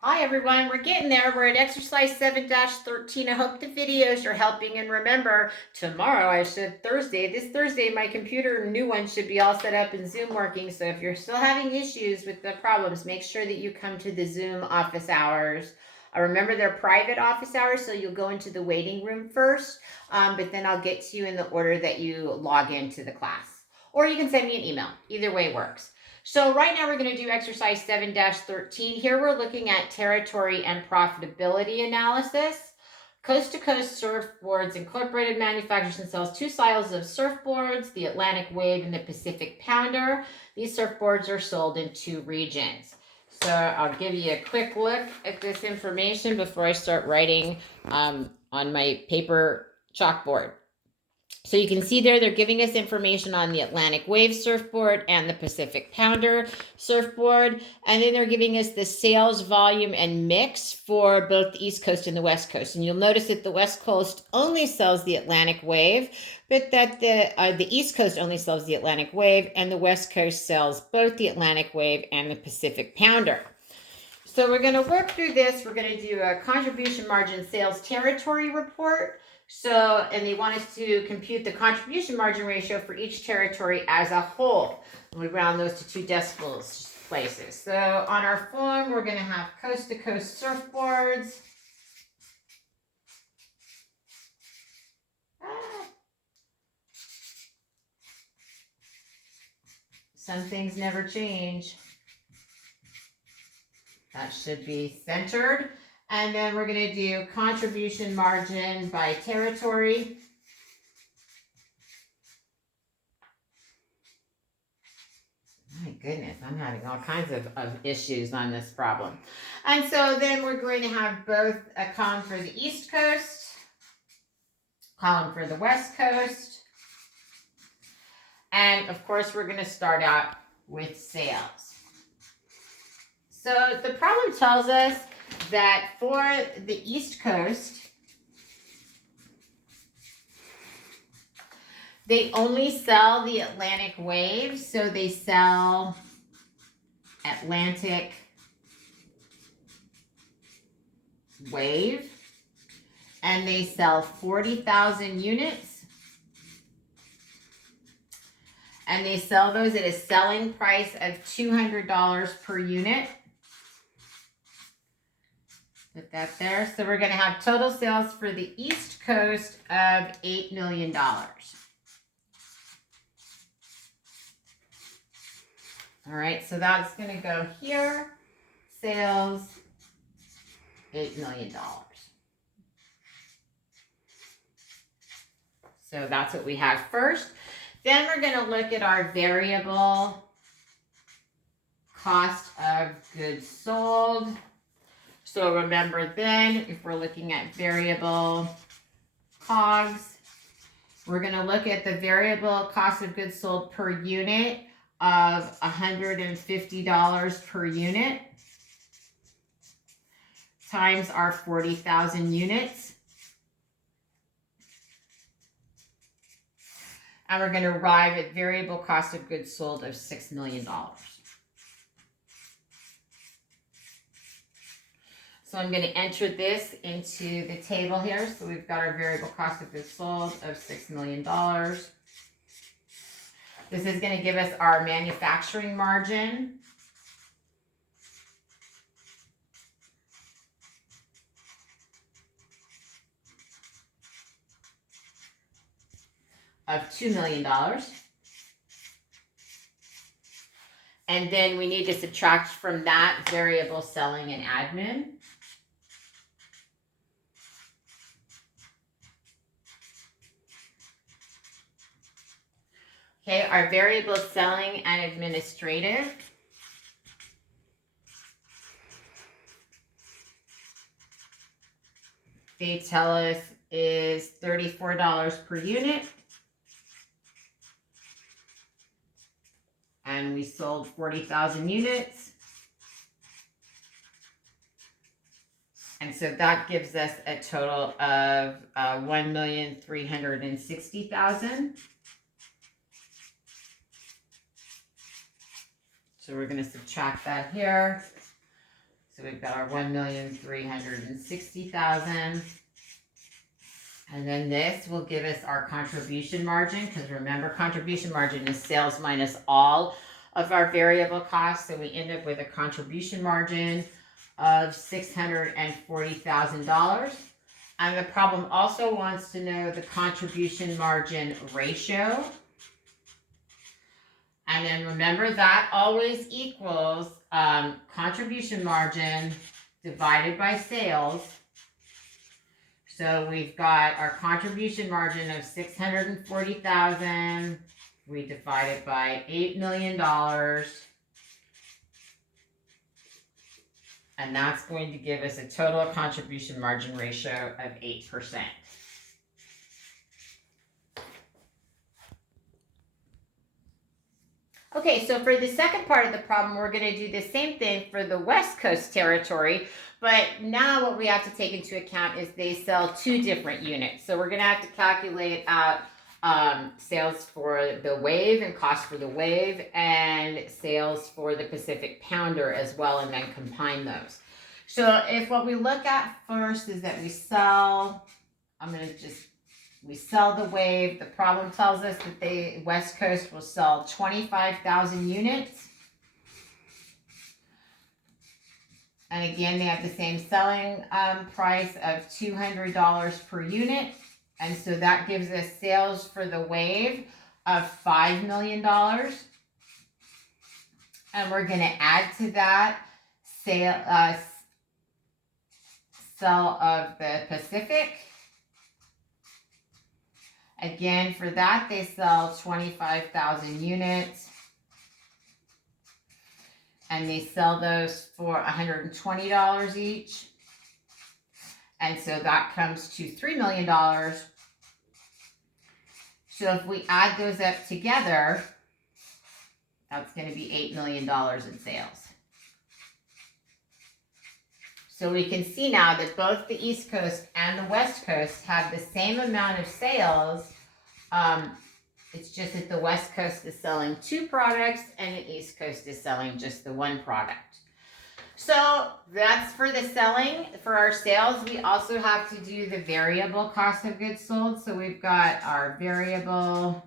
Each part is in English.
Hi everyone, we're getting there. We're at exercise 7-13. I hope the videos are helping. And remember, tomorrow, I said Thursday, this Thursday, my computer, new one, should be all set up and Zoom working. So if you're still having issues with the problems, make sure that you come to the Zoom office hours. Remember, they're private office hours, so you'll go into the waiting room first, but then I'll get to you in the order that you log into the class. Or you can send me an email. Either way works. So right now we're going to do exercise 7-13. Here we're looking at territory and profitability analysis. Coast to Coast Surfboards Incorporated manufactures and sells two styles of surfboards, the Atlantic Wave and the Pacific Pounder. These surfboards are sold in two regions. So I'll give you a quick look at this information before I start writing on my paper chalkboard. So you can see there, they're giving us information on the Atlantic Wave surfboard and the Pacific Pounder surfboard. And then they're giving us the sales volume and mix for both the East Coast and the West Coast. And you'll notice that the West Coast only sells the Atlantic Wave, but that the East Coast only sells the Atlantic Wave, and the West Coast sells both the Atlantic Wave and the Pacific Pounder. So we're going to work through this. We're going to do a contribution margin sales territory report. So, and they want us to compute the contribution margin ratio for each territory as a whole. And we round those to 2 decimal places. So on our form, we're going to have coast to coast surfboards. Some things never change. That should be centered. And then we're going to do contribution margin by territory. My goodness, I'm having all kinds of issues on this problem. And so then we're going to have both a column for the East Coast, column for the West Coast. And of course, we're going to start out with sales. So the problem tells us that for the East Coast, they only sell the Atlantic Wave. So they sell Atlantic Wave, and they sell 40,000 units. And they sell those at a selling price of $200 per unit. Put that there. So we're going to have total sales for the East Coast of $8 million. All right, so that's going to go here. Sales, $8 million. So that's what we have first. Then we're going to look at our variable cost of goods sold. So remember then, if we're looking at variable COGS, we're going to look at the variable cost of goods sold per unit of $150 per unit times our 40,000 units. And we're going to arrive at variable cost of goods sold of $6 million. So I'm going to enter this into the table here. So we've got our variable cost of goods sold of $6 million. This is going to give us our manufacturing margin. Of $2 million. And then we need to subtract from that variable selling and admin. Okay, our variable selling and administrative. They tell us is $34 per unit. And we sold 40,000 units. And so that gives us a total of 1,360,000. So we're going to subtract that here. So we've got our 1,360,000. And then this will give us our contribution margin, because remember, contribution margin is sales minus all of our variable costs. So we end up with a contribution margin of $640,000. And the problem also wants to know the contribution margin ratio. And then remember, that always equals contribution margin divided by sales. So we've got our contribution margin of $640,000. We divide it by $8 million. And that's going to give us a total contribution margin ratio of 8%. Okay, so for the second part of the problem, we're going to do the same thing for the West Coast territory. But now what we have to take into account is they sell two different units. So we're going to have to calculate out sales for the Wave and cost for the Wave, and sales for the Pacific Pounder as well, and then combine those. So if what we look at first is that we sell the Wave. The problem tells us that the West Coast will sell 25,000 units. And again, they have the same selling price of $200 per unit. And so that gives us sales for the Wave of $5 million. And we're going to add to that sale of the Pacific. Again, for that, they sell 25,000 units. And they sell those for $120 each. And so that comes to $3 million. So if we add those up together, that's going to be $8 million in sales. So we can see now that both the East Coast and the West Coast have the same amount of sales. It's just that the West Coast is selling two products and the East Coast is selling just the one product. So that's for the selling. For our sales, we also have to do the variable cost of goods sold. So we've got our variable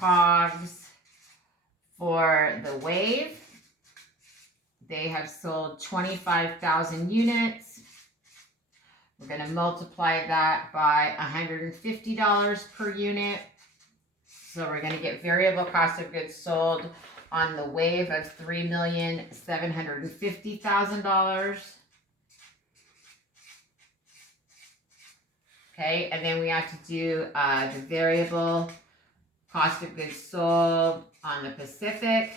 COGS for the Wave. They have sold 25,000 units. We're going to multiply that by $150 per unit. So we're going to get variable cost of goods sold on the Wave of $3,750,000. Okay, and then we have to do the variable cost of goods sold on the Pacific.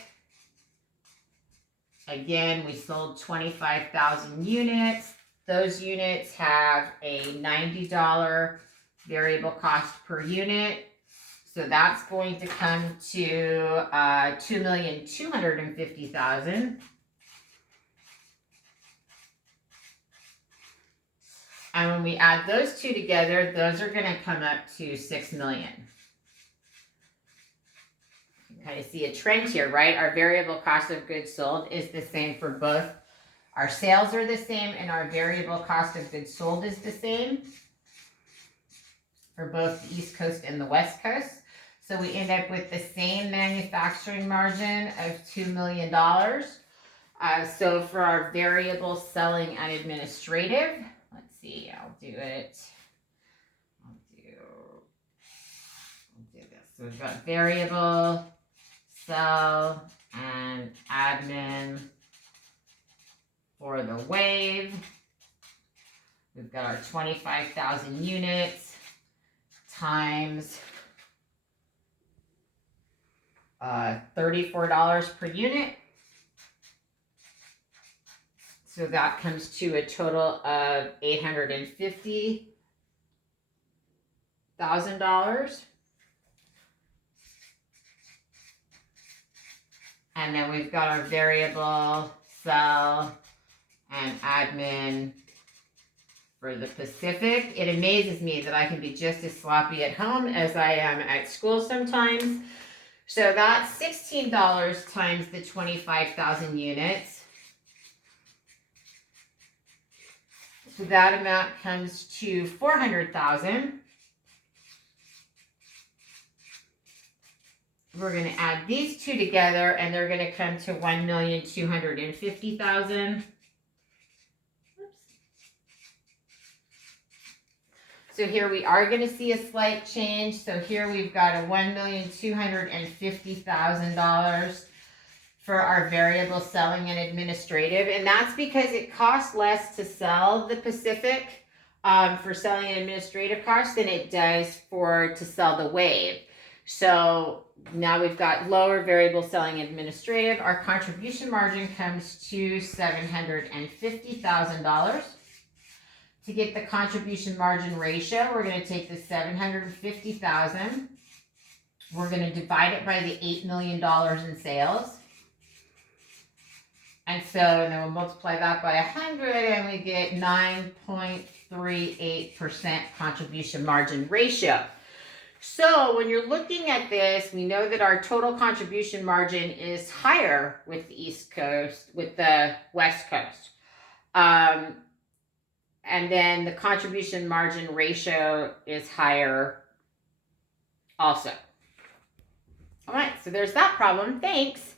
Again, we sold 25,000 units. Those units have a $90 variable cost per unit. So that's going to come to $2,250,000. And when we add those two together, those are going to come up to $6 million. You kind of see a trend here, right? Our variable cost of goods sold is the same for both. Our sales are the same and our variable cost of goods sold is the same for both the East Coast and the West Coast. So we end up with the same manufacturing margin of $2 million. So for our variable selling and administrative, let's see, I'll do this. So we've got variable, sell, and admin for the Wave. We've got our 25,000 units times $34 per unit. So that comes to a total of $850,000. And then we've got our variable, sell, and admin for the Pacific. It amazes me that I can be just as sloppy at home as I am at school sometimes. So that's $16 times the 25,000 units. So that amount comes to $400,000. We're going to add these two together, and they're going to come to $1,250,000. So here we are going to see a slight change. So here we've got a $1,250,000 for our variable selling and administrative. And that's because it costs less to sell the Pacific for selling and administrative costs than it does to sell the Wave. So now we've got lower variable selling and administrative. Our contribution margin comes to $750,000. To get the contribution margin ratio, we're going to take the $750,000. We're going to divide it by the $8 million in sales. And then we'll multiply that by 100, and we get 9.38% contribution margin ratio. So when you're looking at this, we know that our total contribution margin is higher with the East Coast, with the West Coast. And then the contribution margin ratio is higher also. All right, so there's that problem. Thanks.